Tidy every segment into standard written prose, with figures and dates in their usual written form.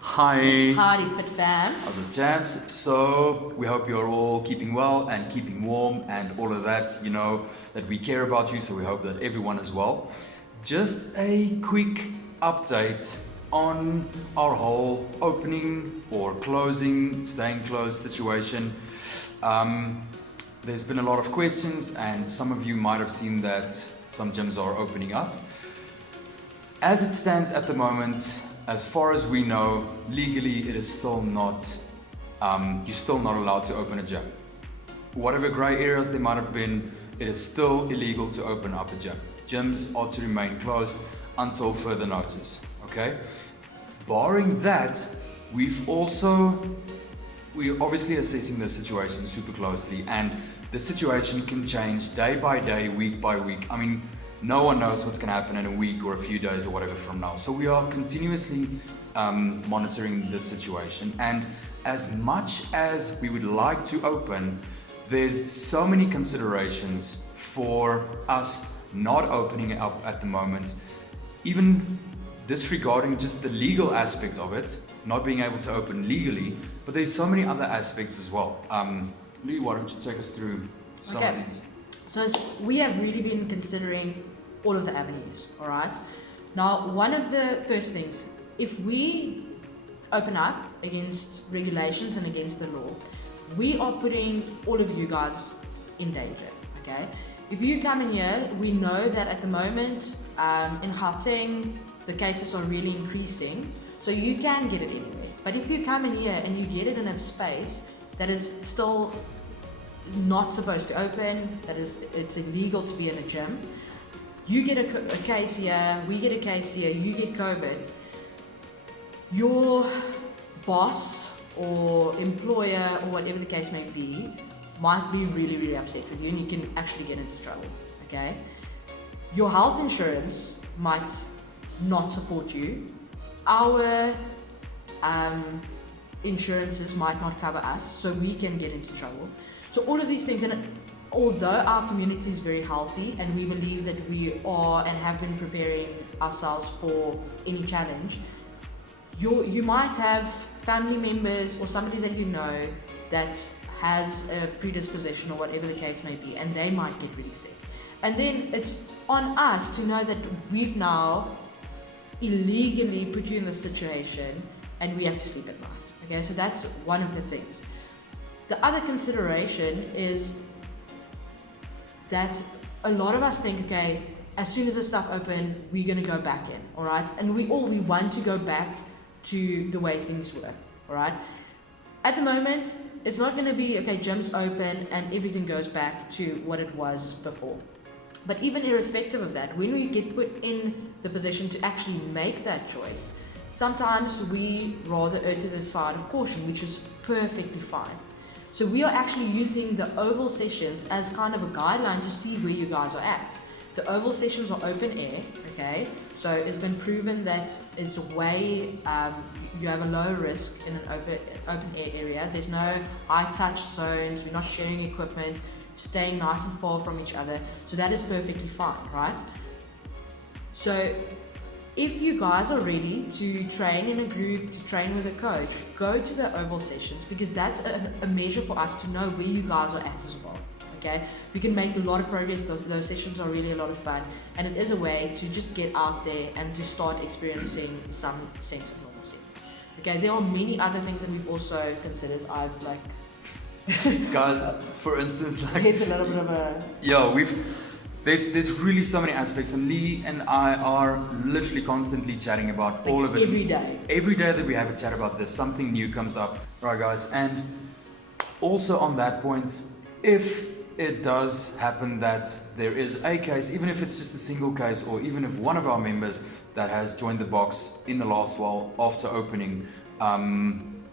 Hi. Howdy, Fit Fam. How's it, chaps? So, we hope you're all keeping well and keeping warm and all of that. You know that we care about you, so we hope that everyone is well. Just a quick update on our whole opening or closing, staying closed situation. There's been a lot of questions, and some of you might have seen that some gyms are opening up. As it stands at the moment, as far as we know, legally it is still not, you're still not allowed to open a gym. Whatever grey areas there might have been, it is still illegal to open up a gym. Gyms are to remain closed until further notice, okay? Barring that, we're obviously assessing the situation super closely, and the situation can change day by day, week by week. I mean, no one knows what's going to happen in a week or a few days or whatever from now. So we are continuously monitoring this situation. And as much as we would like to open, there's so many considerations for us not opening it up at the moment, even disregarding just the legal aspect of it, not being able to open legally, but there's so many other aspects as well. Lee, why don't you take us through some of these? So we have really been considering all of the avenues, all right? Now, one of the first things, if we open up against regulations and against the law, we are putting all of you guys in danger, okay? If you come in here, we know that at the moment in Gauteng, the cases are really increasing, so you can get it anyway. But if you come in here and you get it in a space that is still not supposed to open, it's illegal to be in a gym, you get a case here, we get a case here, you get COVID, your boss or employer or whatever the case may be might be really, really upset with you, and you can actually get into trouble, okay? Your health insurance might not support you. Our insurances might not cover us, so we can get into trouble. So all of these things, and although our community is very healthy and we believe that we are and have been preparing ourselves for any challenge, you might have family members or somebody that you know that has a predisposition or whatever the case may be, and they might get really sick. And then it's on us to know that we've now illegally put you in this situation and we have to sleep at night. Okay, so that's one of the things. The other consideration is that a lot of us think, okay, as soon as the stuff open, we're going to go back in, all right? And we want to go back to the way things were, all right? At the moment, it's not going to be, okay, gyms open and everything goes back to what it was before. But even irrespective of that, when we get put in the position to actually make that choice, sometimes we rather err to the side of caution, which is perfectly fine. So we are actually using the oval sessions as kind of a guideline to see where you guys are at. The oval sessions are open air, okay? So it's been proven that it's way, you have a low risk in an open air area. There's no high touch zones, we're not sharing equipment, staying nice and far from each other. So that is perfectly fine, right? So if you guys are ready to train in a group, to train with a coach, go to the oval sessions, because that's a measure for us to know where you guys are at as well. Okay, we can make a lot of progress. Those sessions are really a lot of fun, and it is a way to just get out there and to start experiencing some sense of normalcy. Okay, there are many other things that we've also considered. I've Guys, for instance, hit a little bit of a there's really so many aspects, and Lee and I are literally constantly chatting about all of it. Every day. Every day that we have a chat about this, something new comes up, right, guys? And also on that point, if it does happen that there is a case, even if it's just a single case, or even if one of our members that has joined the box in the last while after opening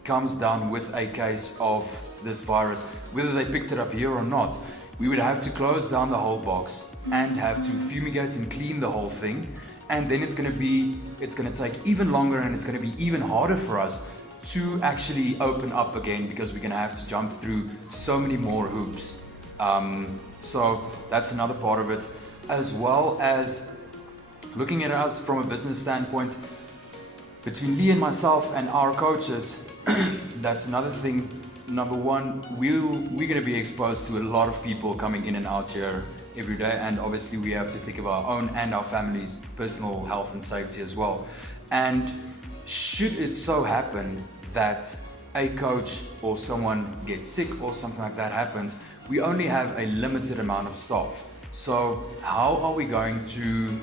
comes down with a case of this virus, whether they picked it up here or not, we would have to close down the whole box and have to fumigate and clean the whole thing. And then it's going to take even longer, and it's going to be even harder for us to actually open up again, because we're going to have to jump through so many more hoops. So that's another part of it, as well as looking at us from a business standpoint. between Lee and myself and our coaches, that's another thing. Number one, we're going to be exposed to a lot of people coming in and out here every day, and obviously we have to think of our own and our family's personal health and safety as well. And should it so happen that a coach or someone gets sick or something like that happens, we only have a limited amount of staff. So how are we going to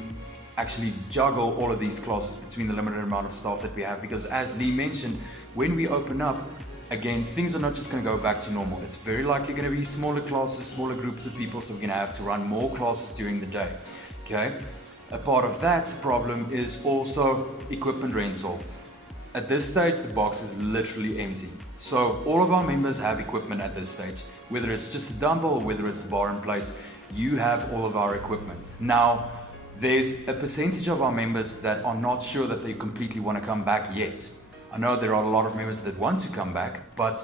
actually juggle all of these classes between the limited amount of staff that we have? Because as Lee mentioned, when we open up, again, things are not just going to go back to normal. It's very likely going to be smaller classes, smaller groups of people, so we're going to have to run more classes during the day. Okay? A part of that problem is also equipment rental. At this stage, the box is literally empty. So all of our members have equipment at this stage. Whether it's just a dumbbell or whether it's a bar and plates, you have all of our equipment. Now, there's a percentage of our members that are not sure that they completely want to come back yet. I know there are a lot of members that want to come back, but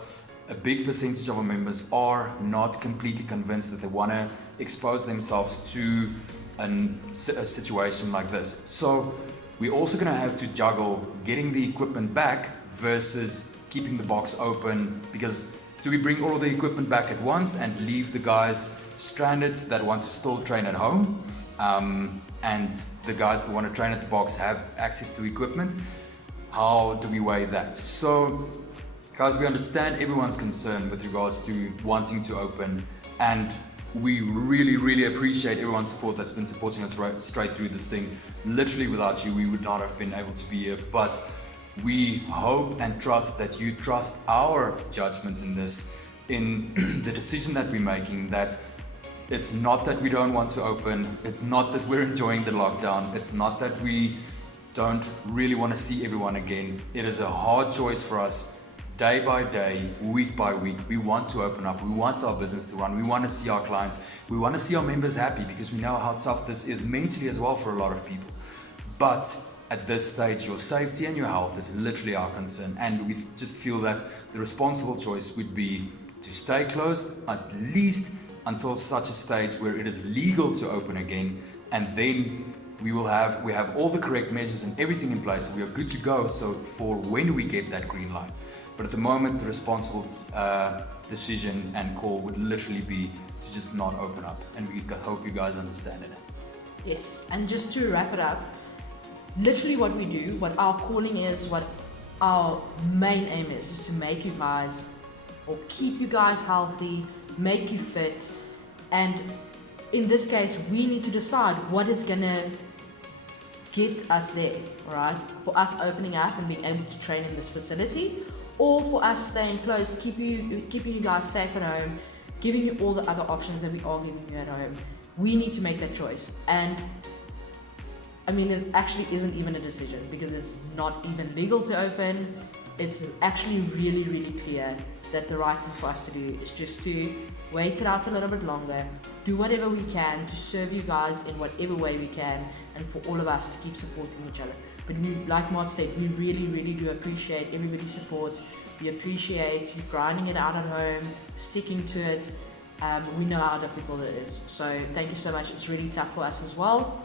a big percentage of our members are not completely convinced that they want to expose themselves to a situation like this. So we're also going to have to juggle getting the equipment back versus keeping the box open, because do we bring all of the equipment back at once and leave the guys stranded that want to still train at home, and the guys that want to train at the box have access to equipment? How do we weigh that? So guys, we understand everyone's concern with regards to wanting to open, and we really appreciate everyone's support that's been supporting us right straight through this thing. Literally without you, we would not have been able to be here. But we hope and trust that you trust our judgment in this, in the decision that we're making, that it's not that we don't want to open, it's not that we're enjoying the lockdown, it's not that we don't really want to see everyone again. It is a hard choice for us, day by day, week by week. We want to open up, we want our business to run, we want to see our clients, we want to see our members happy, because we know how tough this is mentally as well for a lot of people. But at this stage, your safety and your health is literally our concern, and we just feel that the responsible choice would be to stay closed at least until such a stage where it is legal to open again, and then we have all the correct measures and everything in place. We are good to go, so for when we get that green light. But at the moment, the responsible decision and call would literally be to just not open up, and we hope you guys understand it. Yes, and just to wrap it up, literally what we do, what our calling is, what our main aim is to make you guys, or keep you guys healthy, make you fit, and in this case, we need to decide what is gonna get us there, alright? For us opening up and being able to train in this facility, or for us staying closed, keeping you guys safe at home, giving you all the other options that we are giving you at home. We need to make that choice. And I mean, it actually isn't even a decision, because it's not even legal to open. It's actually really clear that the right thing for us to do is just to wait it out a little bit longer, do whatever we can to serve you guys in whatever way we can, and for all of us to keep supporting each other. But we, like Mart said, we really do appreciate everybody's support. We appreciate you grinding it out at home, sticking to it. We know how difficult it is. So thank you so much. It's really tough for us as well,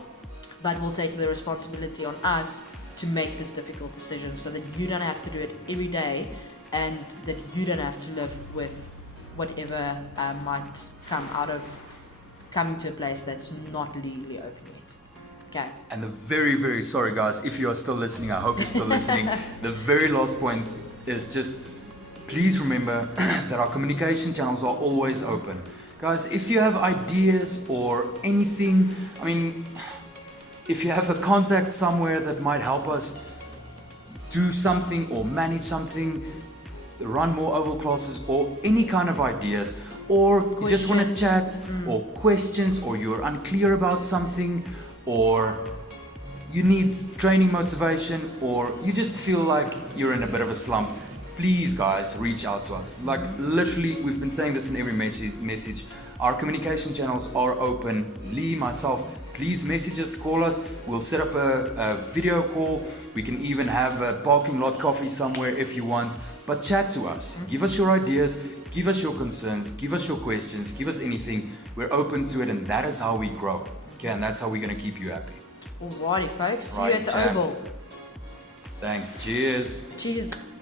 but we'll take the responsibility on us to make this difficult decision so that you don't have to do it every day, and that you don't have to live with whatever might come out of coming to a place that's not legally open yet. Okay. And the very sorry guys, if you are still listening, I hope you're still listening. The very last point is just, please remember that our communication channels are always open. Guys, if you have ideas or anything, I mean, if you have a contact somewhere that might help us do something or manage something, run more oval classes, or any kind of ideas, or you just want to chat, or questions, or you're unclear about something, or you need training motivation, or you just feel like you're in a bit of a slump, please guys, reach out to us. Like literally, we've been saying this in every message. Our communication channels are open. Lee, myself, please message us, call us. We'll set up a video call. We can even have a parking lot coffee somewhere if you want. But chat to us. Give us your ideas. Give us your concerns. Give us your questions. Give us anything. We're open to it, and that is how we grow. Okay, and that's how we're going to keep you happy. Alrighty, folks. See Right, you at the chaps. Oval. Thanks. Cheers. Cheers.